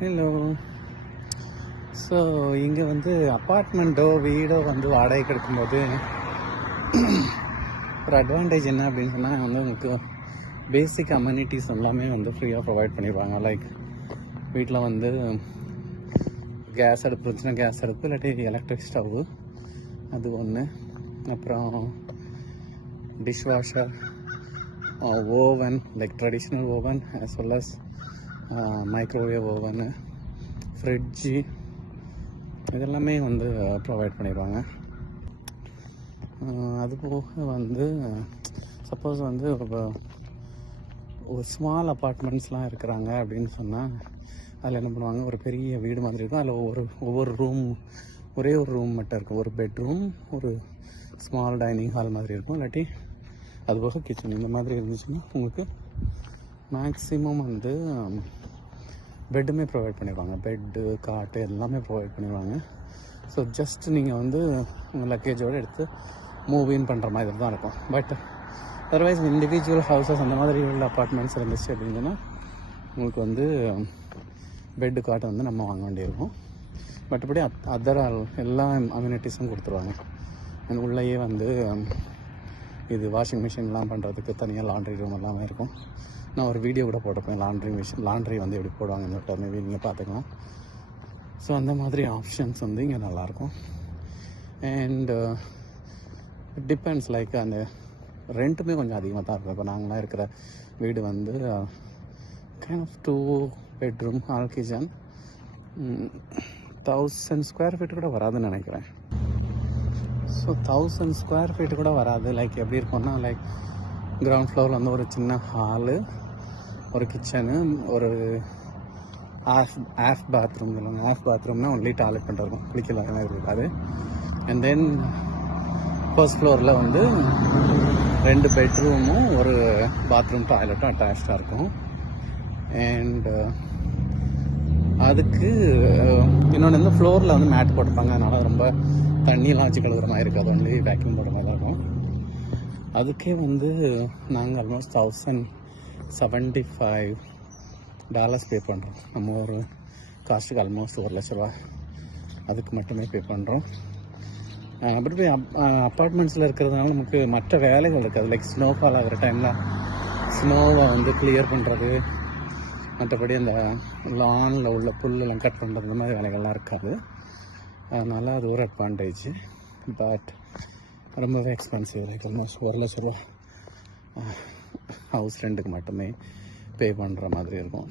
Hello. So இங்கே வந்து அப்பார்ட்மெண்ட்டோ வீடோ வந்து வாடகைக்கு எடுக்கும்போது ஒரு அட்வான்டேஜ் என்ன அப்படின்னு சொன்னால் வந்து உங்களுக்கு பேசிக் அம்யூனிட்டிஸ் எல்லாமே வந்து ஃப்ரீயாக ப்ரொவைட் பண்ணிடுவாங்க. லைக் வீட்டில் வந்து கேஸ் அடுப்பு இருந்துச்சுன்னா கேஸ் அடுப்பு, இல்லாட்டி எலக்ட்ரிக் ஸ்டவ்வு, அது ஒன்று. அப்புறம் dishwasher, oven, like traditional oven as well as microwave oven, fridge, இதெல்லாமே வந்து ப்ரொவைட் பண்ணிடுவாங்க. அது போக வந்து சப்போஸ் வந்து ஒரு ஸ்மால் அப்பார்ட்மெண்ட்ஸ்லாம் இருக்கிறாங்க அப்படின்னு சொன்னால் அதில் என்ன பண்ணுவாங்க, ஒரு பெரிய வீடு மாதிரி இருக்கும். அதில் ஒவ்வொரு ரூம், ஒரே ஒரு ரூம் மட்டும் இருக்கும். ஒரு பெட்ரூம், ஒரு ஸ்மால் டைனிங் ஹால் மாதிரி இருக்கும். இல்லாட்டி அது போக கிச்சன், இந்த மாதிரி இருந்துச்சுன்னா உங்களுக்கு மேக்ஸிமம் வந்து பெட்டுமே ப்ரொவைட் பண்ணிடுவாங்க. பெட்டு, காட்டு எல்லாமே ப்ரொவைட் பண்ணிடுவாங்க. ஸோ ஜஸ்ட் நீங்கள் வந்து உங்கள் லக்கேஜோடு எடுத்து மூவ் இன் பண்ணுற மாதிரி தான் இருக்கும். பட் அதர்வைஸ் இண்டிவிஜுவல் ஹவுசஸ் அந்த மாதிரி உள்ள அப்பார்ட்மெண்ட்ஸ் இருந்துச்சு அப்படின்னா உங்களுக்கு வந்து பெட்டு, காட்டை வந்து நம்ம வாங்க வேண்டியிருக்கும். மற்றபடி அதர் எல்லா அம்யூனிட்டிஸும் கொடுத்துருவாங்க. அந்த உள்ளேயே வந்து இது வாஷிங் மிஷின்லாம் பண்ணுறதுக்கு தனியாக லாண்ட்ரி ரூம் எல்லாமே இருக்கும். நான் ஒரு வீடியோ கூட போட்டிருப்பேன், லாண்ட்ரி வந்து எப்படி போடுவாங்கன்னு சொல்லிட்டு, மேபி நீங்கள் பார்த்துக்கலாம். ஸோ அந்த மாதிரி ஆப்ஷன்ஸ் வந்து இங்கே நல்லாயிருக்கும். அண்ட் டிபெண்ட்ஸ், லைக் அந்த ரெண்ட்டுமே கொஞ்சம் அதிகமாக தான் இருக்கும். இப்போ நாங்களாம் இருக்கிற வீடு வந்து kind of 2 bedroom hall kitchen, 1000 square feet கூட வராதுன்னு நினைக்கிறேன். ஸோ 1000 ஸ்கொயர் ஃபீட் கூட வராது. லைக் எப்படி இருக்கும்னா, லைக் கிரவுண்ட் ஃப்ளோரில் வந்து ஒரு சின்ன ஹாலு, ஒரு கிச்சனு, ஒரு ஆஃப் பாத்ரூம் சொல்லுவாங்க. ஆஃப் பாத்ரூம்னா ஒன்லி டாய்லெட் பண்ணிட்டு இருக்கும், குளிக்கலாம் இருக்காது. அண்ட் தென் ஃபர்ஸ்ட் ஃப்ளோரில் வந்து 2 பெட்ரூமும் ஒரு பாத்ரூம் டாய்லெட்டும் அட்டாச்சாக இருக்கும். அண்ட் அதுக்கு இன்னொன்று வந்து ஃப்ளோரில் வந்து மேட் போட்டிருப்பாங்க. அதனால் ரொம்ப தண்ணியெலாம் வச்சு கழுவுற மாதிரி இருக்காது, ஒன்லி வேக்யூம் போடுற மாதிரி தான் இருக்கும். அதுக்கே வந்து நாங்கள் ஆல்மோஸ்ட் $1,075 பே பண்ணுறோம். நம்ம ஒரு காஸ்ட்டுக்கு ஆல்மோஸ்ட் $1,00,000 அதுக்கு மட்டுமே பே பண்ணுறோம். அப்படி அப்பார்ட்மெண்ட்ஸில் இருக்கிறதுனால நமக்கு மற்ற வேலைகள் இருக்காது. லைக் ஸ்னோஃபால் ஆகிற டைமில் ஸ்னோவை வந்து கிளியர் பண்ணுறது, மற்றபடி அந்த லானில் உள்ள புல்லெல்லாம் கட் பண்ணுறது, இந்த மாதிரி வேலைகள்லாம் இருக்காது. அதனால் அது ஒரு அட்வான்டேஜ். பட் ரொம்பவே எக்ஸ்பென்சிவ். லைக் ஆல்மோஸ்ட் $1,00,000 ஹவுஸ் ரெண்ட்டுக்கு மட்டுமே பே பண்ணுற மாதிரி இருக்கும்.